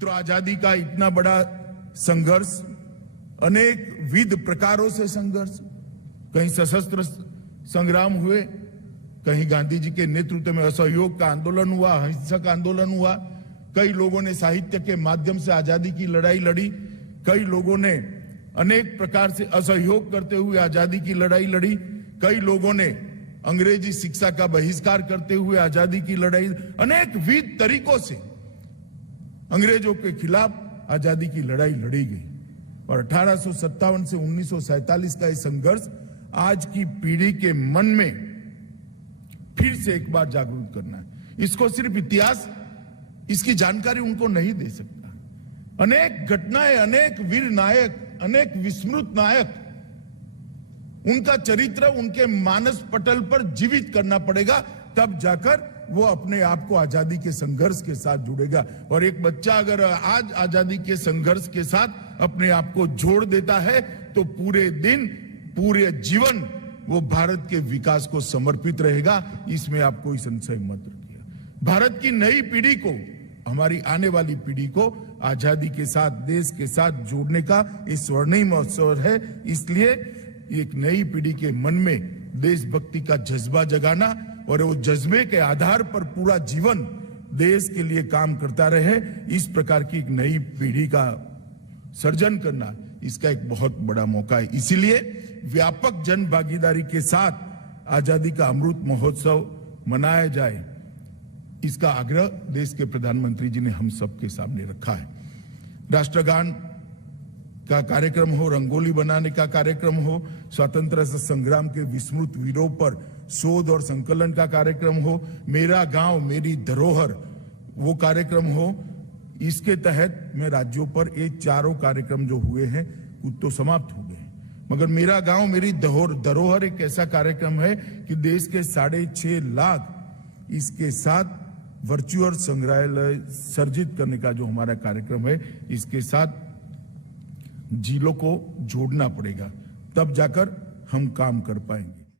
मित्रों, आजादी का इतना बड़ा संघर्ष, अनेक विध प्रकारों से संघर्ष, कहीं सशस्त्र संग्राम हुए, कहीं गांधी जी के नेतृत्व में असहयोग का आंदोलन हुआ, अहिंसक आंदोलन हुआ, कई लोगों ने साहित्य के माध्यम से आजादी की लड़ाई लड़ी, कई लोगों ने अनेक प्रकार से असहयोग करते हुए आजादी की लड़ाई लड़ी, कई लोगों ने अंग्रेजी शिक्षा का बहिष्कार करते हुए आजादी की लड़ाई, अनेक विध तरीकों से अंग्रेजों के खिलाफ आजादी की लड़ाई लड़ी गई। और 1857 से 1947 का यह संघर्ष आज की पीढ़ी के मन में फिर से एक बार जागरूक करना है। इसको सिर्फ इतिहास, इसकी जानकारी उनको नहीं दे सकता। अनेक घटनाएं, अनेक वीर नायक, अनेक विस्मृत नायक, उनका चरित्र उनके मानस पटल पर जीवित करना पड़ेगा, तब जाकर वो अपने आप को आजादी के संघर्ष के साथ जुड़ेगा। और एक बच्चा अगर आज आजादी के संघर्ष के साथ अपने आप को जोड़ देता है तो पूरे दिन, पूरे जीवन वो भारत के विकास को समर्पित रहेगा। इसमें आप कोई संशय मत रखिए। भारत की नई पीढ़ी को, हमारी आने वाली पीढ़ी को आजादी के साथ, देश के साथ जोड़ने का ये स्वर्णिम अवसर है। इसलिए एक नई पीढ़ी के मन में देशभक्ति का जज्बा जगाना और वो जज्बे के आधार पर पूरा जीवन देश के लिए काम करता रहे, इस प्रकार की एक नई पीढ़ी का सर्जन करना, इसका एक बहुत बड़ा मौका है। इसीलिए व्यापक जन भागीदारी के साथ आजादी का अमृत महोत्सव मनाया जाए, इसका आग्रह देश के प्रधानमंत्री जी ने हम सबके सामने रखा है। राष्ट्रगान का कार्यक्रम हो, रंगोली बनाने का कार्यक्रम हो, स्वतंत्रता संग्राम के विस्मृत वीरों पर शोध और संकलन का कार्यक्रम हो, मेरा गांव मेरी धरोहर वो कार्यक्रम हो, इसके तहत में राज्यों पर ये चारों कार्यक्रम जो हुए हैं कुछ तो समाप्त हो गए, मगर मेरा गांव मेरी धरोहर एक ऐसा कार्यक्रम है कि देश के 6.5 लाख इसके साथ वर्चुअल संग्रहालय सर्जित करने का जो हमारा कार्यक्रम है, इसके साथ जिलों को जोड़ना पड़ेगा, तब जाकर हम काम कर पाएंगे।